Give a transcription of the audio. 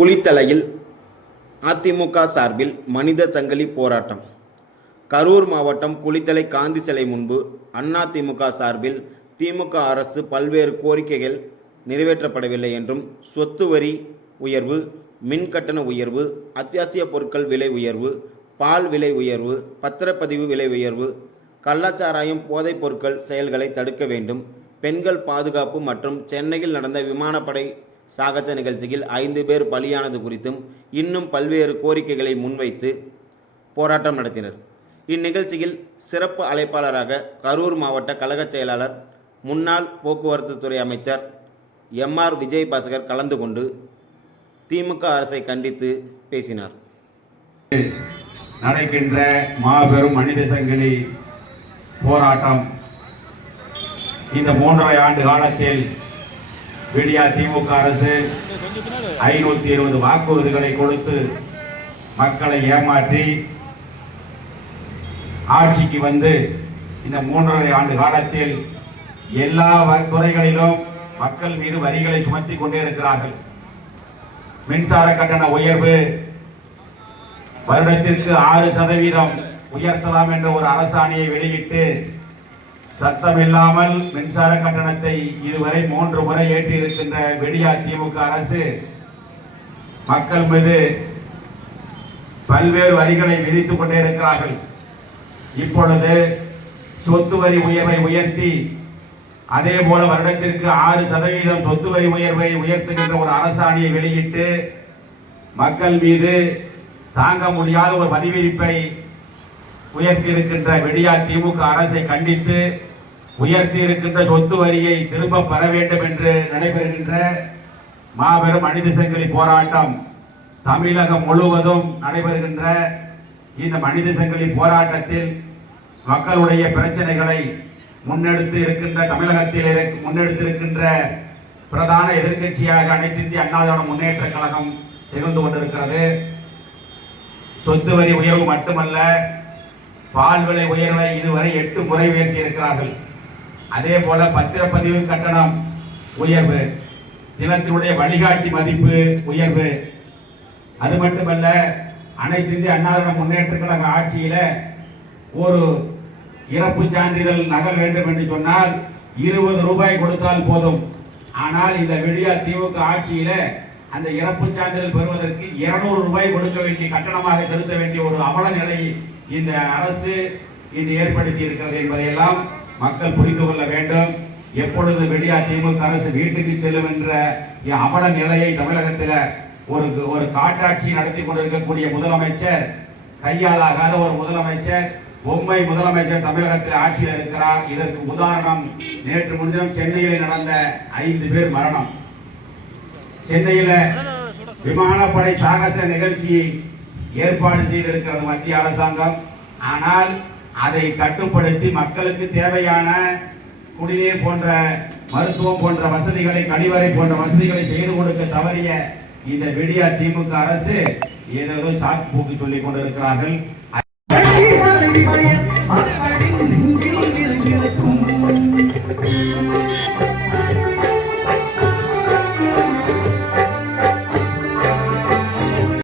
குளித்தலையில் அதிமுக சார்பில் மனித சங்கிலி போராட்டம். கரூர் மாவட்டம் குளித்தலை காந்தி சிலை முன்பு அதிமுக சார்பில் திமுக அரசு பல்வேறு கோரிக்கைகள் நிறைவேற்றப்படவில்லை என்றும், சொத்து வரி உயர்வு, மின்கட்டண உயர்வு, அத்தியாவசிய பொருட்கள் விலை உயர்வு, பால் விலை உயர்வு, பத்திரப்பதிவு விலை உயர்வு, கள்ளச்சாராயம், போதைப் பொருட்கள் செயல்களை தடுக்க வேண்டும், பெண்கள் பாதுகாப்பு மற்றும் சென்னையில் நடந்த விமானப்படை சாகச நிகழ்ச்சியில் 5 பேர் பலியானது குறித்தும் இன்னும் பல்வேறு கோரிக்கைகளை முன்வைத்து போராட்டம் நடத்தினர். இந்நிகழ்ச்சியில் சிறப்பு அழைப்பாளராக கரூர் மாவட்ட கழக செயலாளர், முன்னாள் போக்குவரத்து துறை அமைச்சர் MR விஜயபாஸ்கர் கலந்து கொண்டு திமுக அரசை கண்டித்து பேசினார். நடக்கின்ற மாபெரும் மனித சங்கிலி போராட்டம் இந்த 3.5 ஆண்டு காலத்தில் விடியா திமுக அரசு 520 வாக்குறுதிகளை கொடுத்து மக்களை ஏமாற்றி ஆட்சிக்கு வந்து இந்த 3.5 ஆண்டு காலத்தில் எல்லா துறைகளிலும் மக்கள் மீது வரிகளை சுமத்தி கொண்டே இருக்கிறார்கள். மின்சார கட்டண உயர்வு வருடத்திற்கு 6% உயர்த்தலாம் என்ற ஒரு அரசாணையை வெளியிட்டு சத்தம் இல்லாமல் மின்சார கட்டணத்தை இதுவரை 3 முறை ஏற்றி இருக்கின்ற விடியா திமுக அரசு மக்கள் மீது பல்வேறு வரிகளை விதித்துக் கொண்டே இருக்கிறார்கள். இப்பொழுது சொத்து வரி உயர்வை உயர்த்தி, அதே போல வருடத்திற்கு 6% சொத்து வரி உயர்வை உயர்த்துகின்ற ஒரு அரசாணையை வெளியிட்டு மக்கள் மீது தாங்க முடியாத ஒரு வரி விதிப்பை உயர்த்தி இருக்கின்ற விடியா திமுக அரசை கண்டித்து உயர்த்தி இருக்கின்ற சொத்து வரியை திரும்ப பெற வேண்டும் என்று நடைபெறுகின்ற மாபெரும் மனித சங்கிலி போராட்டம் தமிழகம் முழுவதும் நடைபெறுகின்ற இந்த மனித சங்கிலி போராட்டத்தில் மக்களுடைய பிரச்சனைகளை முன்னெடுத்து இருக்கின்ற தமிழகத்தில் முன்னெடுத்திருக்கின்ற பிரதான எதிர்கட்சியாக அனைத்து இந்திய அண்ணா திராவிட முன்னேற்ற கழகம் திகழ்ந்து கொண்டிருக்கிறது. சொத்து வரி உயர்வு மட்டுமல்ல, பால் விலை உயர்வை இதுவரை 8 முறை உயர்த்தி இருக்கிறார்கள். அதே போல பத்திரப்பதிவு கட்டணம் உயர்வு, தினத்தினுடைய வழிகாட்டி மதிப்பு உயர்வு, அது மட்டுமல்ல, அனைத்து இந்திய அண்ணா திராவிட முன்னேற்ற கழக ஆட்சியில ஒரு இறப்பு சான்றிதழ் நகல் வேண்டும் என்று சொன்னால் 20 ரூபாய் கொடுத்தால் போதும். ஆனால் இந்த விடியா திமுக ஆட்சியில அந்த இறப்பு சான்றிதழ் பெறுவதற்கு 200 ரூபாய் கொடுக்க வேண்டிய, கட்டணமாக செலுத்த வேண்டிய ஒரு அவல நிலை இந்த அரசு இன்று ஏற்படுத்தி இருக்கிறது என்பதையெல்லாம் மக்கள் புரிந்து கொள்ள வேண்டும். எப்பொழுது விடியா திமுக அரசு வீட்டுக்கு செல்லும் என்ற அவல நிலையை தமிழகத்தில் ஒரு காட்டாட்சி நடத்தி கொண்டிருக்கக்கூடிய முதலமைச்சர், கையாளாகாத ஒரு முதலமைச்சர், பொம்மை முதலமைச்சர் தமிழகத்தில் ஆட்சியில் இருக்கிறார். இதற்கு உதாரணம் நேற்று முன்தினம் சென்னையில் நடந்த 5 பேர் மரணம். சென்னையில் விமானப்படை சாகச நிகழ்ச்சி ஏற்பாடு செய்திருக்கிறது மத்திய அரசாங்கம். ஆனால் அதை கட்டுப்படுத்தி மக்களுக்கு தேவையான குடிநீர் போன்ற, மருத்துவம் போன்ற வசதிகளை, கழிவறை போன்ற வசதிகளை செய்து கொடுக்க தவறிய இந்த விடியா திமுக அரசு ஏதோ சாக்கு போக்கு சொல்லிக் கொண்டிருக்கிறார்கள்.